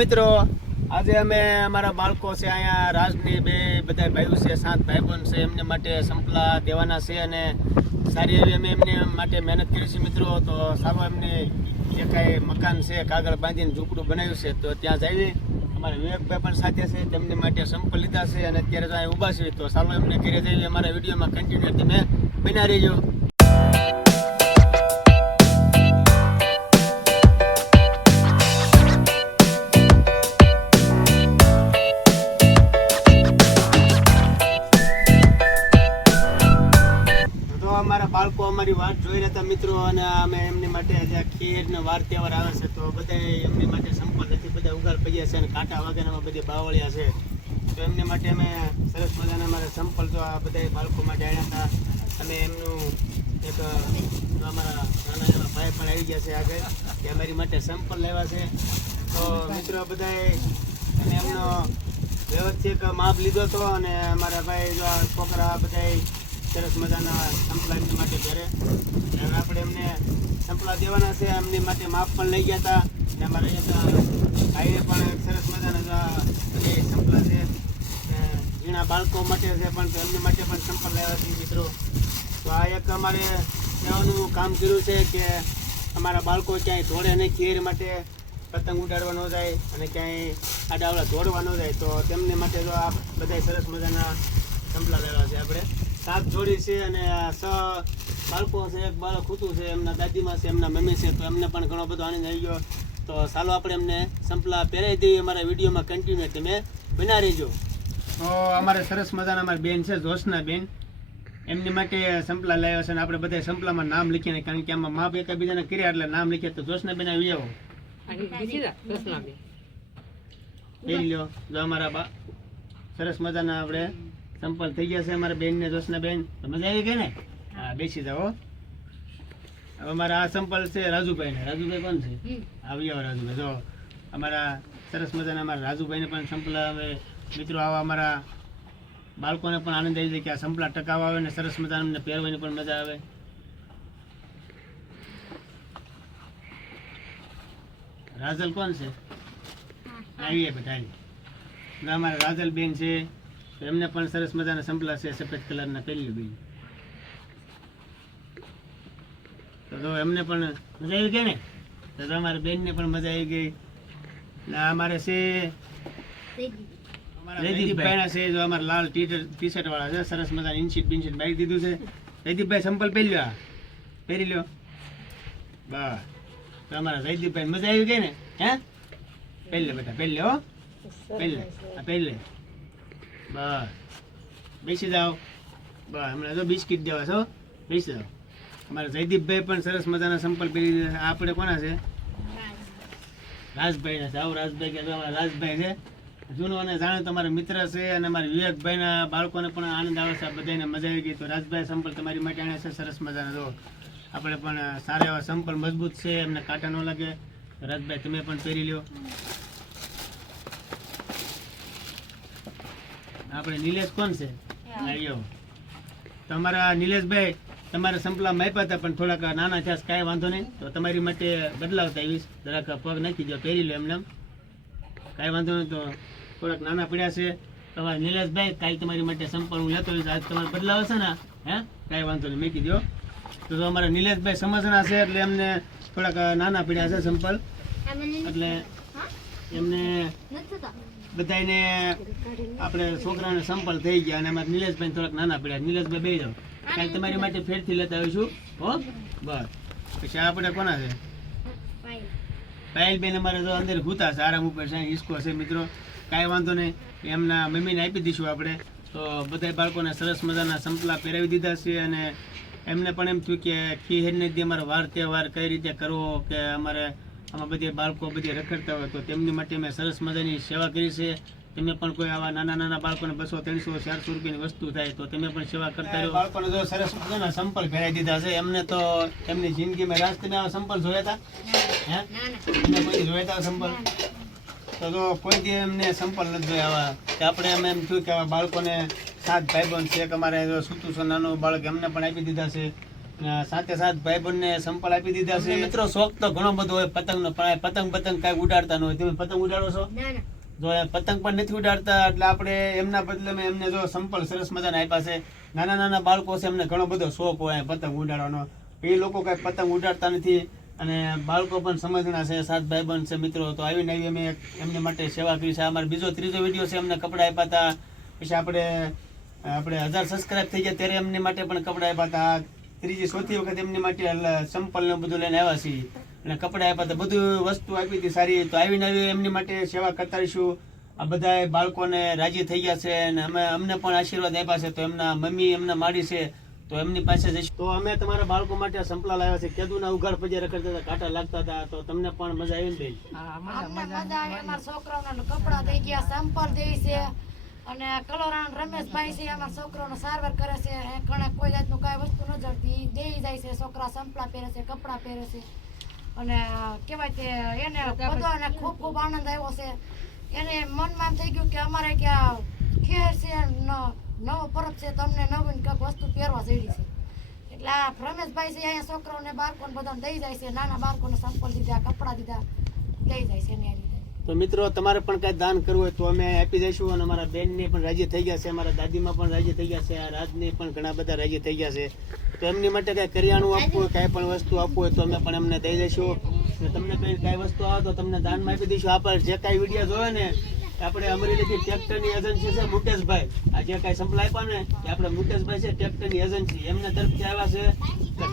મિત્રો, આજે અમે અમારા બાળકો છે અહીંયા રાજની બે બધા ભાઈઓ છે, સાત ભાઈ બહેન છે, એમને માટે સંપલા દેવાના છે અને સારી એવી અમે એમને માટે મહેનત કરી છે મિત્રો. તો સારો એમને જે કાંઈ મકાન છે, કાગળ બાંધીને ઝૂંપડું બનાવ્યું છે, તો ત્યાં જઈએ અમારા વિવેકભાઈ પણ સાથે છે, તેમની માટે સંપલ લીધા છે અને અત્યારે તો અહીં ઊભા છે. તો સારું એમને ઘરે જઈએ અમારા વિડીયોમાં કન્ટિન્યુ તમે બના રહેજો. અને અમે એમની માટે જે ખીર ને વાર તહેવાર આવે છે, તો બધા એમની માટે સંપલ નથી. બધા ઉગાર પડ્યા છે અને કાંટા વગેરેમાં બધી બાવળિયા છે. તો એમને માટે અમે સરસ મજાના અમારા સંપલ તો આ બધા બાળકો માટે આવ્યા હતા. અમે એમનું એક અમારા નાના નાના ભાઈ પણ આવી ગયા છે આગળ, કે અમારી માટે સંપલ લેવા છે. તો મિત્રો બધાએ અને એમનો વ્યવસ્થિત માપ લીધો હતો અને અમારા ભાઈ જો છોકરા બધાએ સરસ મજાના સંપલા માટે ઘરે. અને આપણે એમને સંપલા દેવાના છે, એમની માટે માપ પણ લઈ ગયા હતા. અને અમારા ભાઈએ પણ સરસ મજાના એ સંપલા છે. ઝીણા બાળકો માટે છે પણ એમની માટે પણ સંપલ લાવ્યા છે મિત્રો. તો આ એક અમારે કહેવાનું કામ કર્યું છે કે અમારા બાળકો ક્યાંય ધોળે નહીં ખીર માટે, પતંગ ઉડાડવા ન જાય અને ક્યાંય આડાવડા દોડવા ન જાય. તો તેમની માટે તો આ બધા સરસ મજાના સંપલા લેવા છે. આપણે સાત જોડી છે અને આ છ બાળકો છે એક બાળક ખૂતું છે એમના દાદીમાં છે એમના મમ્મી છે તો એમને પણ ઘણો બધો આનંદ આવી ગયો. તો ચાલો આપણે એમને સંપલા પહેરાવી દઈએ અમારા વિડીયોમાં કન્ટિન્યુ તમે બના રહેજો. તો અમારે સરસ મજાના અમારી બેન છે જોશના બેન. એમની માટે સંપલા લાવ્યા છે અને આપણે બધા સંપલામાં નામ લખીએ કારણ કે આમાં માપ એકબીજાને કર્યા એટલે નામ લખીએ તો જોશના બેન આવી જાઓ. પહેરી લ્યો જો અમારા બા સરસ મજાના આપણે સંપલ થઈ ગયા છે અમારા બેન ને જોશના બેન. તો મજા આવી ગઈ ને? હા બેસી જાઓ હવે અમારા આ સંપલ છે રાજુભાઈ ને. રાજુભાઈ કોણ છે? આવી આવો રાજુભાઈ જો. અમારા સરસ મજાના અમારા રાજુભાઈને પણ સંપલા હવે મિત્રો આવા અમારા બાળકોને પણ આનંદ આવી જાય કે આ સંપલા ટકાવ આવે ને સરસ મજાના અમને પહેરવાની પણ મજા આવે. રાજલ કોણ છે? આવીએ બધા અમારા રાજલ બેન છે. તો એમને પણ સરસ મજાના સંપલા છે સફેદ કલરના પહેરી બેન. તો એમને પણ મજા આવી ગઈ ને? તો અમારી બેનને પણ મજા આવી ગઈ. ને અમારે છે જયદીપભાઈ છે જો અમારા લાલ ટી શર્ટ વાળા છે સરસ મજાની ઇનશીટ બિનશીટ દીધું છે. જયદીપભાઈ સંપલ પહેરી લ્યો. પહેરી લ્યો. બસ તો અમારા જયદીપભાઈ મજા આવી ગઈ ને? હે? પહેરી લે બેટા પહેરી લે હો. પહેરી લે પહેરી લે. બસ. બેસી જાઓ. બસ, હમણાં જો બિસ્કિટ દેવા છો. બેસી જાઓ. અમારા જયદીપભાઈ પણ સરસ મજાના સંપલ પહેરી દીધા આપણે કોના છે? રાજભાઈ ના છે. આવો રાજભાઈ કે અમારા રાજભાઈ છે. જૂનો અને જાણે તમારા મિત્ર છે અને અમારા વિવેકભાઈના બાળકોને પણ આનંદ આવે છે. બધાને મજા આવી ગઈ. તો રાજભાઈ સંપલ તમારી માટે આણે છે. સરસ મજાના. જો, આપણે પણ સારા એવા સંપલ મજબૂત છે. એમને કાંટા ન લાગે. રાજભાઈ, તમે પણ પહેરી લ્યો. આપણે નિલેશ કોણ છે? આવ્યો તમારા નિલેશભાઈ તમારા સંપલા માપ્યા હતા પણ થોડાક નાના થયા કાંઈ વાંધો નહીં. તો તમારી માટે બદલાવતા આવીશ. જરાક પગ નાખી દો પહેરી લો એમને કાંઈ વાંધો નહીં તો થોડાક નાના પડ્યા છે. તમારા નિલેશભાઈ કાલ તમારી માટે સંપલ હું લેતો આજ તમારે બદલાવ હશે ને હે? કાંઈ વાંધો નહીં મૂકી દો તો અમારા નિલેશભાઈ સમજના છે એટલે એમને થોડાક નાના પડ્યા છે સંપલ. એટલે એમને બધાને આપણે છોકરાને સંપલ થઈ ગયા અને અમારે નિલેશભાઈ થોડાક નાના પડ્યા. નિલેશભાઈ બે જાઓ કાલ તમારી માટે ફેરથી લેતા આવીશું. હો? બસ. પછી આપણે કોના છે? પાયલબેન અમારે તો અંદર ભૂતા છે. આરામ ઉપર છે. હિસકો છે મિત્રો. કાંઈ વાંધો નહીં. એમના મમ્મીને આપી દઈશું આપણે. તો બધા બાળકોને સરસ મજાના સંપલા પહેરાવી દીધા છે અને એમને પણ એમ થયું કે ખીહેરને જે અમારો વાર તહેવાર કઈ રીતે કરવો કે અમારે આમાં બધી બાળકો બધી રખડતા હોય તો તેમની માટે મેં સરસ મજાની સેવા કરી છે. તમે પણ કોઈ આવા નાના નાના બાળકોને બસો ત્રણસો ચારસો રૂપિયાની વસ્તુ થાય તો તમે પણ સેવા કરતા રહો. બાળકોને જો સરસ મજાના સંપલ ફેરાઈ દીધા છે. એમને તો એમની જિંદગીમાં રાજ તમે આવા સંપલ જોયા હતા હે? એમને કોઈ જોયા હતા સંપલ તો જો કોઈ દી એમને સંપલ નથી જોયા આવા. કે આપણે એમ એમ થયું કે આવા બાળકોને સાત ભાઈબંધ છે કે અમારે જો સૂતું છે નાનું બાળક એમને પણ આપી દીધા છે. સાથે સાથ ભાઈબંધને સંપલ આપી દીધા છે. મિત્રો શોખ તો ઘણો બધો હોય પતંગનો પણ પતંગ પતંગ કાંઈ ઉડાડતા ન હોય. તમે પતંગ ઉડાડો છો? જો પતંગ પણ નથી ઉડાડતા એટલે આપણે એમના બદલે મેં એમને જો સંપલ સરસ મજાના આપ્યા છે. નાના નાના બાળકો છે એમને ઘણો બધો શોખ હોય પતંગ ઉડાડવાનો. એ લોકો કાંઈ પતંગ ઉડાડતા નથી. અને બાળકો પણ સમજણા છે સાત ભાઈબંધ છે મિત્રો. તો આવીને આવી અમે એમને માટે સેવા કરી છે. અમારો બીજો ત્રીજો વીડિયો છે એમને કપડાં આપ્યા હતા. પછી આપણે આપણે હજાર સબસ્ક્રાઇબ થઈ ગયા ત્યારે એમની માટે પણ કપડાં આપ્યા હતા. ત્રીજી ચોથી વખત એમની માટે સંપલ ને બધું લઈને આવ્યા છીએ. અને કપડાં આપ્યા તો બધું વસ્તુ આપી હતી સારી તો આવીને આવી એમની માટે સેવા કરતા રહીશું. આ બધા બાળકોને રાજી થઈ ગયા છે અને અમે અમને પણ આશીર્વાદ આપ્યા છે. તો એમના મમ્મી એમના માડી છે. તો એમની પાસે જઈશું. તો અમે તમારા બાળકો માટે સંપલા લાવ્યા છે. કેદુના ઉઘાડ પજે રખડતા હતા કાંટા લાગતા હતા. તો તમને પણ મજા આવી ને બેન? મજા આવી અમારા છોકરાઓને કપડાં થઈ ગયા સંપલ દેવી છે. અને કલોરાણ રમેશભાઈ છે અમારા છોકરોનો સારવાર કરે છે ઘણા કોઈ જાતનું કાંઈ વસ્તુ ન જડતી દેઈ જાય છે છોકરા સંપલા પહેરે છે કપડાં પહેરે છે. અને કહેવાય તે એને બધાને ખૂબ ખૂબ આનંદ આવ્યો છે. એને મનમાં એમ થઈ ગયું કે અમારે કે ખેર છે ન- નવો પરબ છે તમને નવીન કંઈક વસ્તુ પહેરવા જઈડી છે. એટલે આ રમેશભાઈ છે અહીંયા છોકરાઓને બાળકોને બધાને દઈ જાય છે નાના બાળકોને સંપલ દીધા કપડાં દીધા દઈ જાય છે એની. તો મિત્રો, તમારે પણ કાંઈ દાન કરવું હોય તો અમે આપી દઈશું અને અમારા બેનને પણ રાજી થઈ ગયા છે, અમારા દાદીમાં પણ રાજી થઈ ગયા છે, આ રાજને પણ ઘણા બધા રાજી થઈ ગયા છે. તો એમની માટે કાંઈ કરિયાણું આપવું હોય, કાંઈ પણ વસ્તુ આપવું હોય તો અમે પણ એમને દઈ દઈશું. તમને કંઈ કાંઈ વસ્તુ આવે તો તમને દાનમાં આપી દઈશું. આપણે જે કાંઈ વીડિયો જોવે ને આપણે અમરેલીથી ટ્રેક્ટરની એજન્સી છે, મુકેશભાઈ. આ જે કાંઈ સંપલ પણ ને આપણે મુકેશભાઈ છે, ટ્રેક્ટરની એજન્સી. એમને તરફથી આવ્યા છે.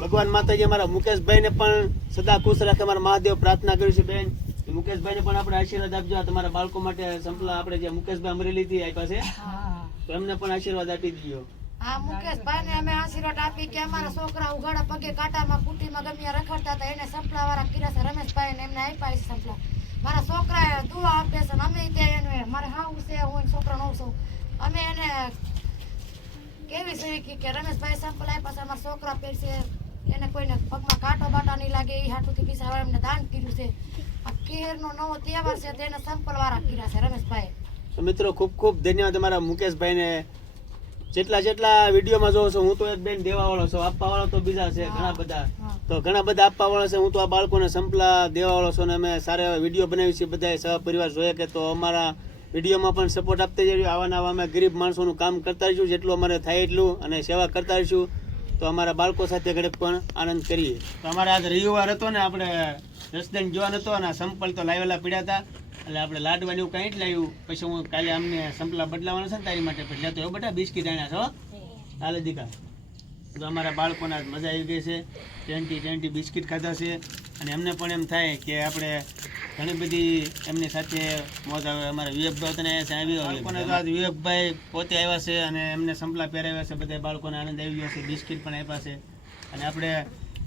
ભગવાન માતાજી અમારા મુકેશભાઈને પણ સદા ખુશ રાખે, અમારા મહાદેવ પ્રાર્થના કરી છે, બેન. મુકેશભાઈને પણ આપણે આશીર્વાદ આપજો. તમારા બાળકો માટે સંપલા આપણે જે મુકેશભાઈ અમરેલીથી આપ્યા છે એમને પણ આશીર્વાદ આપી દીધો આ મુકેશભાઈ ને અમે આશીર્વાદ આપી કે અમારા છોકરા ઉઘાડા પગે કાંટામાં કુટીમાં ગમ્યા રખડતા હતા. એને સંપલા વાળા કીરા રમેશભાઈ ને એમને આપ્યા છે સંપલા. મારા છોકરા દુઆ આપે છે અમે ત્યાં એને, મારે હાવું છે, હું છોકરા નવ છું. અમે એને કેવી છે કે- રમેશભાઈ સંપલા આપ્યા છે, અમારા છોકરા પહેરશે એને કોઈને પગમાં કાંટો બાટા નહીં લાગે એ હાટુથી પીસા એમને દાન કર્યું છે. કેરનો નવો તહેવાર છે તેને સંપલ વાળા કર્યા છે રમેશભાઈ. તો મિત્રો ખૂબ ખૂબ ધન્યવાદ અમારા મુકેશભાઈને. જેટલા જેટલા વિડીયોમાં જોઉં છું હું તો એક બેન દેવા વાળો છું. આપવા વાળો તો બીજા છે ઘણા બધા. તો ઘણા બધા આપવા વાળા છે હું તો આ બાળકોને સંપલા દેવા વાળો છું અને અમે સારા એવા વીડિયો બનાવી છીએ બધા સહપરિવાર જોઈએ કે તો અમારા વિડીયોમાં પણ સપોર્ટ આપતા જઈએ આવા નવા અમે ગરીબ માણસોનું કામ કરતા રહીશું જેટલું અમારે થાય એટલું અને સેવા કરતા રહીશું. તો અમારા બાળકો સાથે ઘડે પણ આનંદ કરીએ. તો અમારે આજ રવિવાર હતો ને આપણે રસદન જોવાનો હતો અને સંપલ તો લાવેલા પીડ્યા હતા. એટલે આપણે લાડવાની એવું કાંઈ જ લાવ્યું. પછી હું કાલે અમને સંપલા બદલાવાના છે ને તારી માટે. એટલે તો એવું બધા બિસ્કીટ આણ્યા છો હાલે દીકા તો અમારા બાળકોને આજ મજા આવી ગઈ છે. ટ્વેન્ટી ટ્વેન્ટી બિસ્કિટ ખાધા છે. અને એમને પણ એમ થાય કે આપણે ઘણી બધી એમની સાથે મોજ આવે. અમારા વિવેકભાઈ તને આવ્યો બાળકોને તો આજ વિવેકભાઈ પોતે આવ્યા છે અને એમને સંપલા પહેરાવ્યા છે. બધા બાળકોને આનંદ આવી ગયો છે. બિસ્કિટ પણ આપ્યા છે. અને આપણે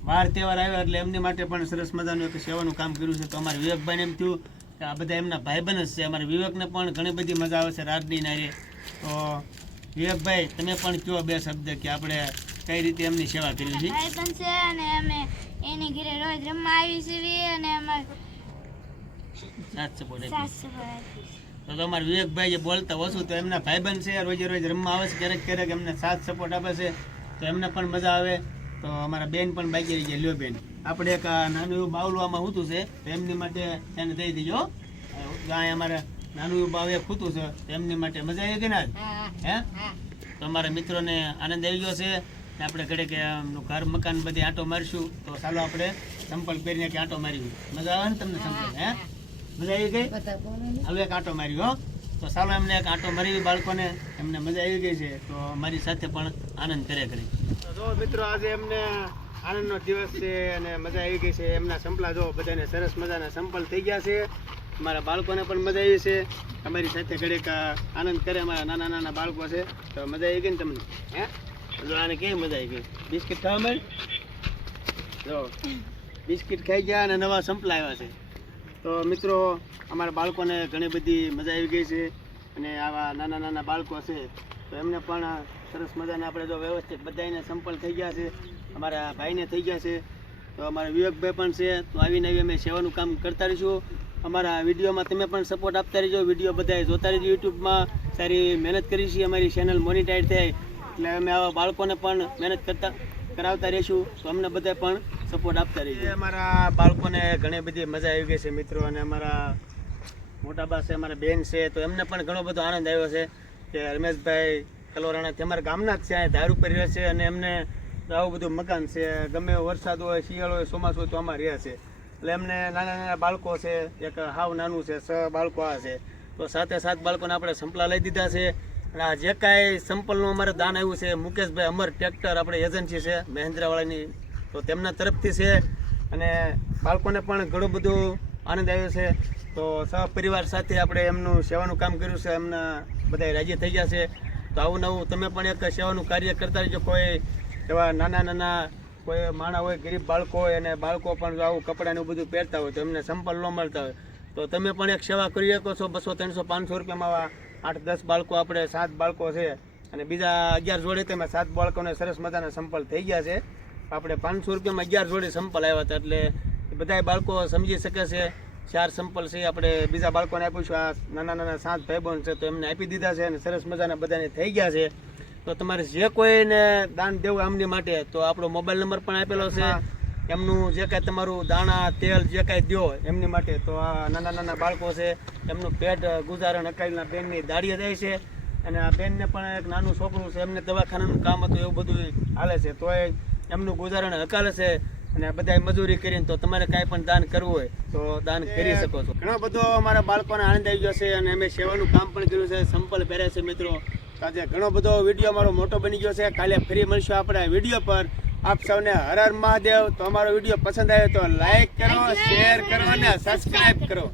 વાર તહેવાર આવ્યા એટલે એમની માટે પણ સરસ મજાનું એક સેવાનું કામ કર્યું છે. તો અમારા વિવેકભાઈને એમ થયું કે આ બધા એમના ભાઈબંધ જ છે. અમારા વિવેકને પણ ઘણી બધી મજા આવે છે. રાતની નારે. તો વિવેકભાઈ તમે પણ કયો બે શબ્દ કે આપણે કઈ રીતે એમની સેવા કરી છે? ભાઈબંધ છે અને અમે એની ઘરે રોજ રમવા આવી છીએ અને અમાર સાત સપોર્ટ તો તમારા વિવેકભાઈ જે બોલતા ઓછું તો એમના ભાઈબંધ છે રોજે રોજ રમવા આવે છે ક્યારેક ક્યારેક એમને સાથ સપોર્ટ આપે છે તો એમને પણ મજા આવે. તો અમારા બેન પણ બાકી રહી ગયા લ્યો બેન. આપણે એક નાનું એવું બાવલું આમાં હોતું છે તો એમની માટે એને દઈ દીજો ગાય અમારે નાનું એવું બાવ એક હોતું છે તો એમની માટે મજા આવી ગઈ ને હે? તો અમારા મિત્રોને આનંદ આવી ગયો છે. આપણે ઘડે કે ઘર મકાન બધી આંટો મારશું તો ચાલો આપણે સંપલ પહેરીને કે આંટો મારી મજા આવે ને તમને સંપલ હે? મજા આવી ગઈ? હવે એક આંટો માર્યો હો. તો ચાલો એમને એક આંટો મારી બાળકોને એમને મજા આવી ગઈ છે. તો મારી સાથે પણ આનંદ કરે કરી જો મિત્રો આજે એમને આનંદનો દિવસ છે અને મજા આવી ગઈ છે. એમના સંપલા જો બધાને સરસ મજાના સંપલ થઈ ગયા છે. મારા બાળકોને પણ મજા આવી છે. અમારી સાથે ઘડીક આનંદ કરે અમારા નાના નાના બાળકો છે. તો મજા આવી ગઈ ને તમને હે? આને કેવી મજા આવી ગઈ? બિસ્કિટ ખાવા મળે? જો, બિસ્કિટ ખાઈ ગયા અને નવા સંપલા આવ્યા છે. તો મિત્રો, અમારા બાળકોને ઘણી બધી મજા આવી ગઈ છે અને આવા નાના નાના બાળકો છે. તો એમને પણ સરસ મજાના આપણે જો વ્યવસ્થિત બધાને સંપલ થઈ ગયા છે. અમારા ભાઈને થઈ ગયા છે. તો અમારા વિવેકભાઈ પણ છે. તો આવીને આવી અમે સેવાનું કામ કરતા રહીશું. અમારા વિડીયોમાં તમે પણ સપોર્ટ આપતા રહેજો. વીડિયો બધાએ જોતા રહેજો. યુટ્યુબમાં સારી મહેનત કરી છે. અમારી ચેનલ મોનિટાઈઝ થાય. એટલે અમે આવા બાળકોને પણ મહેનત કરતા કરાવતા રહીશું. તો અમને બધા પણ સપોર્ટ આપતા રહીશું. અમારા બાળકોને ઘણી બધી મજા આવી ગઈ છે મિત્રો અને અમારા મોટા બા છે, અમારા બેન છે, તો એમને પણ ઘણો બધો આનંદ આવ્યો છે કે રમેશભાઈ કલોરાણાથી અમારા ગામના જ છે, અહીંયા દારૂ પર રહે છે અને એમને આવું બધું મકાન છે. ગમે વરસાદ હોય, શિયાળો હોય, ચોમાસું હોય તો અમારે રહ્યા છે. એટલે એમને નાના નાના બાળકો છે, એક હાવ નાનું છે છ બાળકો આ છે. તો સાથે સાત બાળકોને આપણે સંપલા લઈ દીધા છે. અને આ જે કાંઈ સંપલનું અમારે દાન આવ્યું છે, મુકેશભાઈ અમર ટ્રેક્ટર આપણે એજન્સી છે, મહેન્દ્રાવાળાની, તો તેમના તરફથી છે. અને બાળકોને પણ ઘણું બધું આનંદ આવ્યો છે. તો સહપરિવાર સાથે આપણે એમનું સેવાનું કામ કર્યું છે, એમના બધા રાજી થઈ ગયા છે. તો આવું નવું તમે પણ એક સેવાનું કાર્ય કરતા રહેજો. કોઈ એવા નાના નાના કોઈ માણા હોય, ગરીબ બાળકો હોય અને બાળકો પણ આવું કપડાને બધું પહેરતા હોય તો એમને સંપલ ન મળતા હોય. તો તમે પણ એક સેવા કરી શકો છો, બસો, ત્રણસો, પાંચસો રૂપિયામાં આઠ દસ બાળકો આપણે, સાત બાળકો છે અને બીજા અગિયાર જોડે તેમાં સાત બાળકોને સરસ મજાના સંપલ થઈ ગયા છે. આપણે પાંચસો રૂપિયામાં અગિયાર જોડે સંપલ આવ્યા હતા એટલે બધાય બાળકો સમજી શકે છે. ચાર સંપલ છે, આપણે બીજા બાળકોને આપ્યું આ નાના નાના સાત ભાઈબંધ છે તો એમને આપી દીધા છે અને સરસ મજાના બધાને થઈ ગયા છે. તો તમારે જે કોઈને દાન દેવું આમની માટે તો આપણો મોબાઈલ નંબર પણ આપેલો છે. એમનું જે કાંઈ તમારું દાણા તેલ જે કાંઈ દો એમની માટે તો આ નાના નાના બાળકો છે એમનું પેટ ગુજારણ અકાલીના બેનની દાડીએ જાય છે અને આ બેનને પણ એક નાનું છોકરું છે એમને દવાખાનાનું કામ હતું એવું બધું હાલે છે. તોય એમનું ગુજારણ હકાલે છે અને બધા મજૂરી કરીને તો તમારે કાંઈ પણ દાન કરવું હોય તો દાન કરી શકો છો. ઘણો બધો અમારા બાળકોને આનંદ આવી ગયો છે અને અમે સેવાનું કામ પણ કર્યું છે સંપલ પહેરે છે મિત્રો. તો આજે ઘણો બધો વીડિયો અમારો મોટો બની ગયો છે. કાલે ફરી મળશું આપણે આ વીડિયો પર. આપ સૌને હર હર મહાદેવ. તો અમારો વીડિયો પસંદ આવ્યો તો લાઈક કરો શેર કરો અને સબસ્ક્રાઇબ કરો.